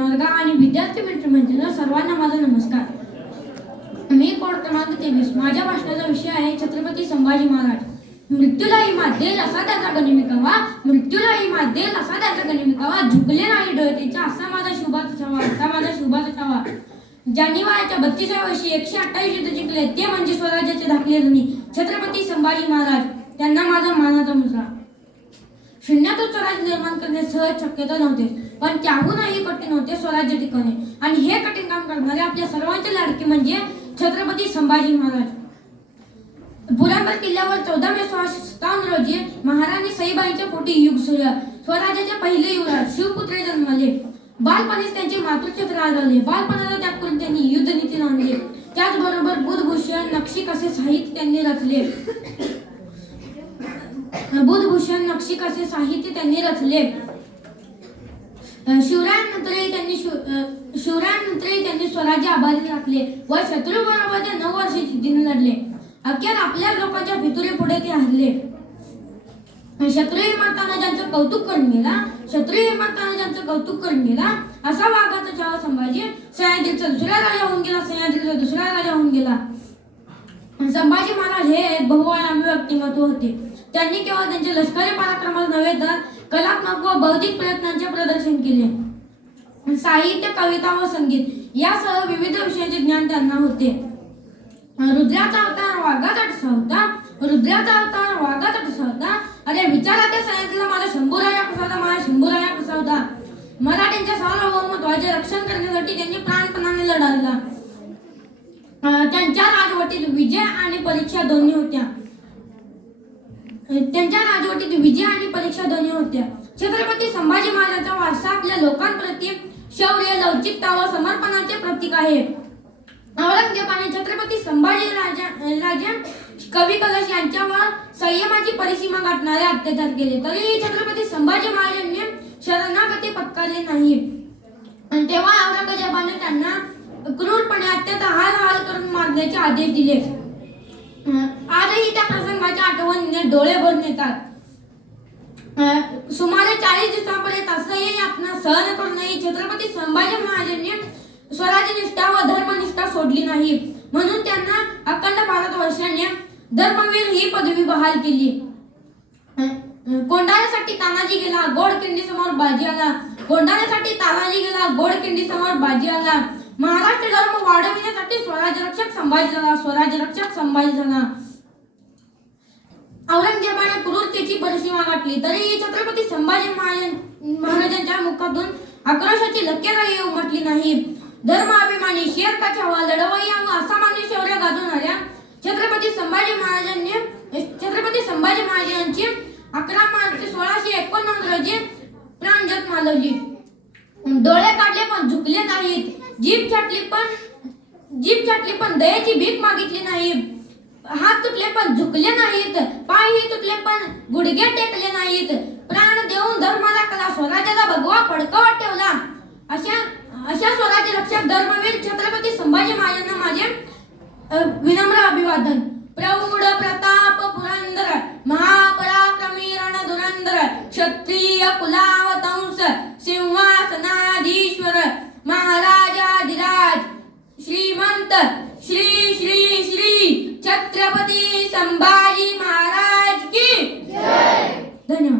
वर्ग आणि विद्यार्थी मित्रमंडळींना सर्वांना माझा नमस्कार. मी कोड क्रमांक 23. माझ्या भाषणाचा विषय आहे छत्रपती संभाजी महाराज. मृत्यूलाही मात देईल असा त्याचा गनिमिकावा, मृत्यूलाही मात देईल असा त्याचा गनिमिकावा, झुकले नाही डोळे त्याच्या असा माझा शुभाचा छावा, असा माझा शुभाचा छावा. ज्यांनी वयाच्या 32व्या वर्षी 128 युद्ध जिंकले ते म्हणजे स्वराज्याचे धाकले धनी छत्रपती संभाजी महाराज. त्यांना माझा मानाचा मुजरा. शून्यातून स्वराज्य निर्माण करणे सहज शक्यता नव्हते, पण त्याहूनही कठीण होते स्वराज्य टिकवणे. आणि हे कठीण काम करणारे आपल्या सर्वांचे लाडके म्हणजे छत्रपती संभाजी महाराज. पुरंदर किल्ल्यावर 14 मे 1657 रोजी महाराणी सईबाईंच्या पोटी युगसूर्य स्वराज्याचे पहिले युवराज शिवपुत्र जन्मले. बालपणीच त्यांचे मातृक्षेत्र आढळले. बालपणाचा त्याग करून त्यांनी युद्धनीती आणली. त्याचबरोबर बुधभूषण नक्षिक असे साहित्य त्यांनी रचले. बुधभूषण नक्षिक असे साहित्य त्यांनी रचले. शिवरायांनंतरही त्यांनी स्वराज्य आभारी राखले व शत्रूबरोबर ते 9 वर्षे जिद्दीने लढले. अखेर आपल्या लोकांच्या फितुरी पुढे ते हरले. शत्रू हिंमताने ज्यांचं कौतुक करून गेला असा वाघाचा छावा संभाजी. सह्याद्रीचा दुसरा राजा होऊन गेला. संभाजी महाराज हे एक बहुआयामी व्यक्तिमत्व होते. त्यांनी केवळ त्यांचे लष्करी पराक्रमाच नव्हे तर कलात्मक व बौद्धिक प्रयत्नांचे प्रदर्शन केले. साहित्य, कविता व संगीत यासह विविध विषयांचे ज्ञान त्यांना होते. रुद्राचा अवतार वाघाचा ठसा होता. अरे विचारा त्या सह्याद्रीला माझा शंभूराजा कसा होता. मराठ्यांच्या सार्वभौमत्वाचे रक्षण करण्यासाठी त्यांनी प्राणपणाने लढवला. त्यांच्या राजवटीत विजय आणि परीक्षा दोन्ही होत्या. छत्रपती संभाजी महाराजांचा वारसा आपल्या लोकांप्रती शौर्य, लवचिकता व समर्पणाचे प्रतीक आहे. औरंगजेबाने छत्रपती संभाजी राजा कवी कलश यांच्यावर संयमाची परिसीमा गाठणारे अत्याचार केले, तरीही छत्रपती संभाजी महाराजांनी शरणागती पत्करली नाही. तेव्हा औरंगजेबाने त्यांना क्रूरपणे अत्यंत हाल करून मारण्याचे आदेश दिले. आजही त्या प्रसंगाच्या आठवणीने डोळे भरून येतात. सुमारे 40 दिवसांपर्यंत असह्य यातना सहन करूनही छत्रपती संभाजी महाराजांनी स्वराज्यनिष्ठा व धर्मनिष्ठा सोडली नाही. म्हणून त्यांना अखंड भारतवर्षाने धर्मवीर ही पदवी बहाल केली. कोंढाण्यासाठी तानाजी गेला, गोडखिंडी समोर बाजी आला. महाराष्ट्र धर्म वाढविण्यासाठी स्वराज्यरक्षक संभाजी झाला. औरंगजेबाने क्रूरतेची परिसीमा गाठली, तरीही छत्रपती संभाजी महाराजांच्या मुखातून आक्रोशाची लकेरही उमटली नाही. धर्म अभिमानी, शेर का छावा, लढवय्या व असामान्य शौर्य गाजवणाऱ्या छत्रपती संभाजी महाराजांची 11 मार्च 1689 रोजी प्राणज्योत मालवली. डोळे काढले पण झुकले नाहीत, जीभ छाटली पण दयेची भीक मागितली नाही. हात तुटले पण झुकले नाहीत, पायही तुटले पण गुडघे टेकले नाहीत. प्राण देऊन धर्माला कला, स्वराज्याला भगवा फडकवत ठेवला. अशा स्वराज्य रक्षक धर्मवीर छत्रपती संभाजी महाराजांना माझे विनम्र अभिवादन. प्रौढ प्रताप पुरंदर, महापराक्रमी रणधुरंदर, क्षत्रिय कुलावतंस, सिंहासनाधीश्वर, महाराजाधिराज, श्रीमंत श्री श्री श्री छत्रपती संभाजी महाराज की जय. धन्यवाद.